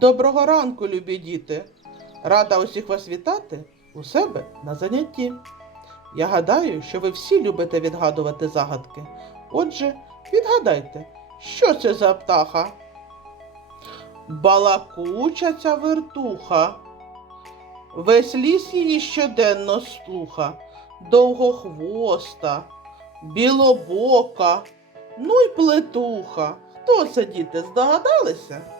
Доброго ранку, любі діти! Рада усіх вас вітати у себе на занятті. Я гадаю, що ви всі любите відгадувати загадки. Отже, відгадайте, що це за птаха? Балакуча ця вертуха. Весь ліс її щоденно слуха, довгохвоста, білобока, ну й плетуха. Хто це, діти, здогадалися?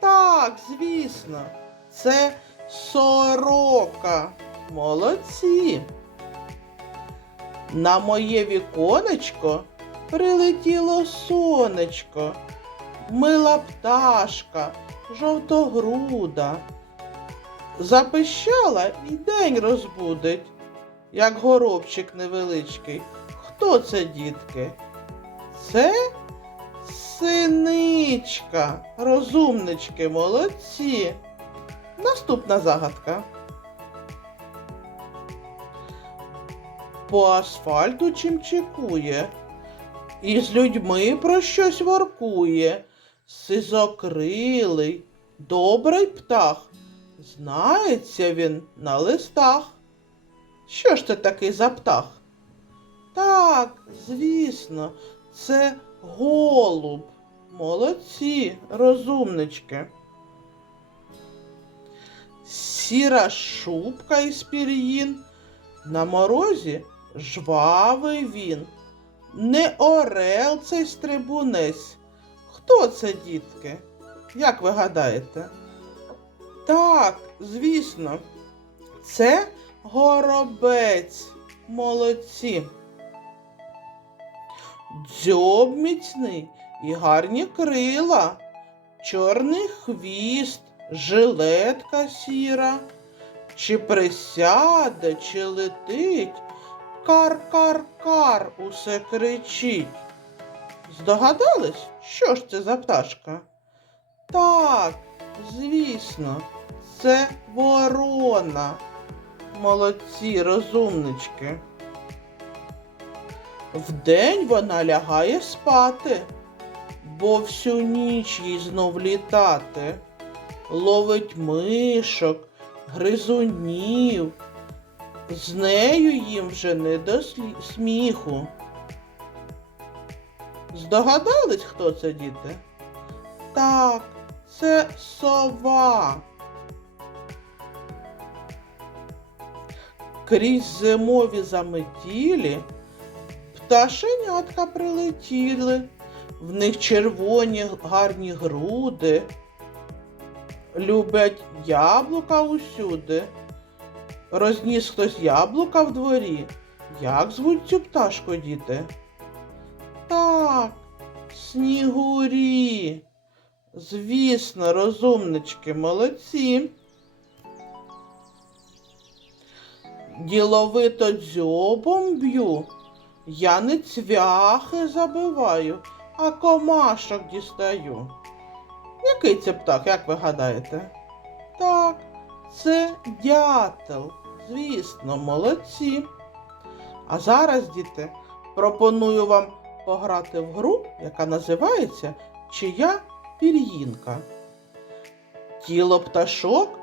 Так, звісно, це сорока. Молодці. На моє віконечко прилетіло сонечко, мила пташка, жовтогруда. Запищала і день розбудить, як горобчик невеличкий. Хто це, дітки? Це Синичка, розумнички, молодці. Наступна загадка. По асфальту чимчикує, і з людьми про щось воркує. Сизокрилий, добрий птах. Знається він на листах. Що ж це такий за птах? Так, звісно, це голуб. Молодці, розумнички. Сіра шубка із пір'їн. На морозі жвавий він. Не орел цей стрибунець. Хто це, дітки? Як ви гадаєте? Так, звісно, це горобець. Молодці. Дзьоб міцний і гарні крила, чорний хвіст, жилетка сіра, чи присяде, чи летить, кар-кар-кар усе кричить. Здогадались, що ж це за пташка? Так, звісно, це ворона. Молодці, розумнички. Вдень вона лягає спати, бо всю ніч їй знов літати. Ловить мишок, гризунів. З нею їм вже не до сміху. Здогадались, хто це, діти? Так, це сова. Крізь зимові заметілі Пташенятка прилетіли, в них червоні гарні груди. Люблять яблука усюди. Розніс хтось яблука в дворі. Як звуть цю пташку, діти? Так, снігурі. Звісно, розумнички, молодці. Діловито дзьобом б'ю. Я не цвяхи забиваю, а комашок дістаю. Який це птах, як ви гадаєте? Так, це дятел. Звісно, молодці. А зараз, діти, пропоную вам пограти в гру, яка називається Чия пір'їнка. Тіло пташок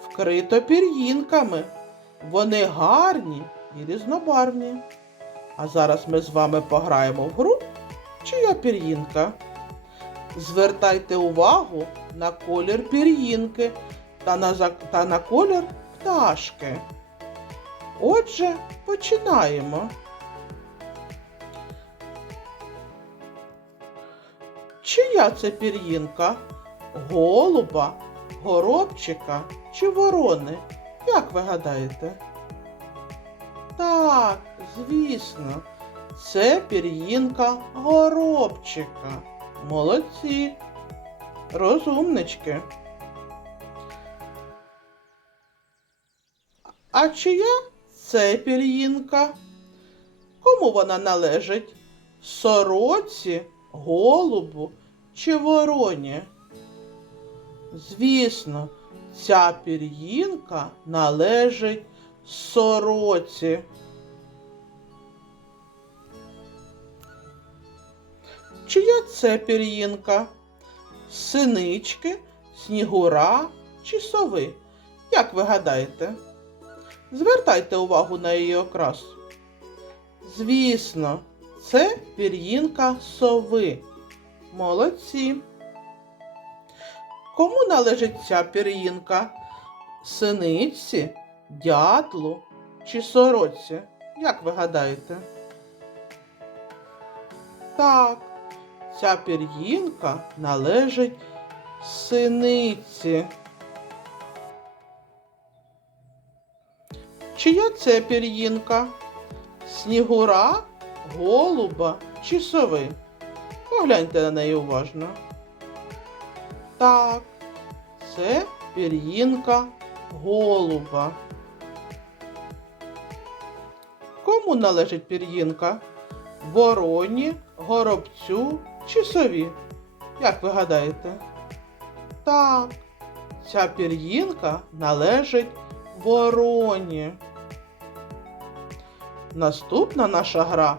вкрито пір'їнками. Вони гарні і різнобарвні. А зараз ми з вами пограємо в гру чия пір'їнка. Звертайте увагу на колір пір'їнки та на, та на колір пташки. Отже, починаємо. Чия це пір'їнка? Голуба, горобчика чи ворони? Як ви гадаєте? Так, звісно, це пір'їнка горобчика. Молодці, розумнички. А чия це пір'їнка? Кому вона належить? Сороці, голубу чи вороні? Звісно, ця пір'їнка належить сороці. Чия це пір'їнка? Синички, снігура чи сови? Як ви гадаєте? Звертайте увагу на її окрас. Звісно, це пір'їнка сови. Молодці. Кому належить ця пір'їнка? Синиці, дятлу чи сороці? Як ви гадаєте? Так, ця пір'їнка належить синиці. Чия це пір'їнка? Снігура, голуба чи сови? Погляньте на неї уважно. Так, це пір'їнка голуба. Кому належить пір'їнка? Вороні, горобцю чи сові? Як ви гадаєте? Так, ця пір'їнка належить вороні. Наступна наша гра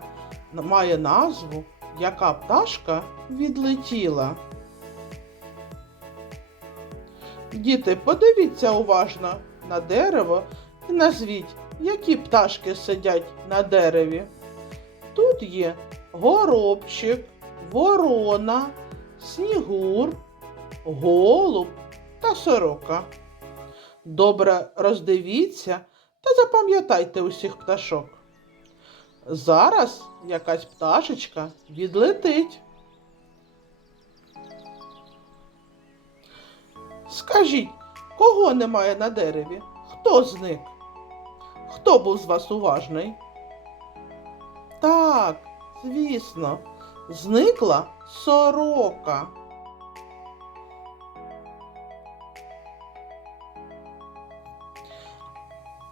має назву Яка пташка відлетіла. Діти, подивіться уважно на дерево і назвіть, які пташки сидять на дереві. Тут є горобчик, ворона, снігур, голуб та сорока. Добре роздивіться та запам'ятайте усіх пташок. Зараз якась пташечка відлетить. Скажіть, кого немає на дереві? Хто зник? Хто був з вас уважний? Так, звісно, зникла сорока.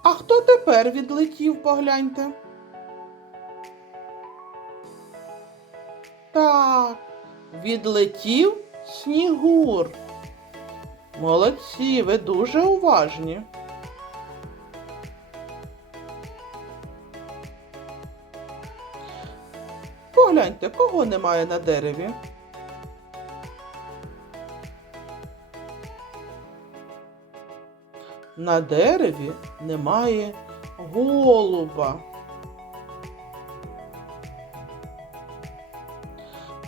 А хто тепер відлетів, погляньте? Так, відлетів снігур. Молодці, ви дуже уважні. Погляньте, кого немає на дереві. На дереві немає голуба.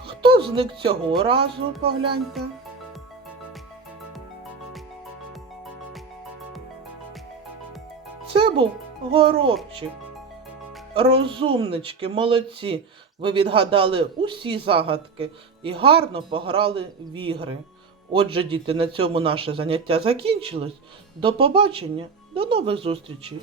Хто зник цього разу, погляньте? Це був горобчик. Розумнички, молодці. Ви відгадали усі загадки і гарно пограли в ігри. Отже, діти, на цьому наше заняття закінчилось. До побачення, до нових зустрічей!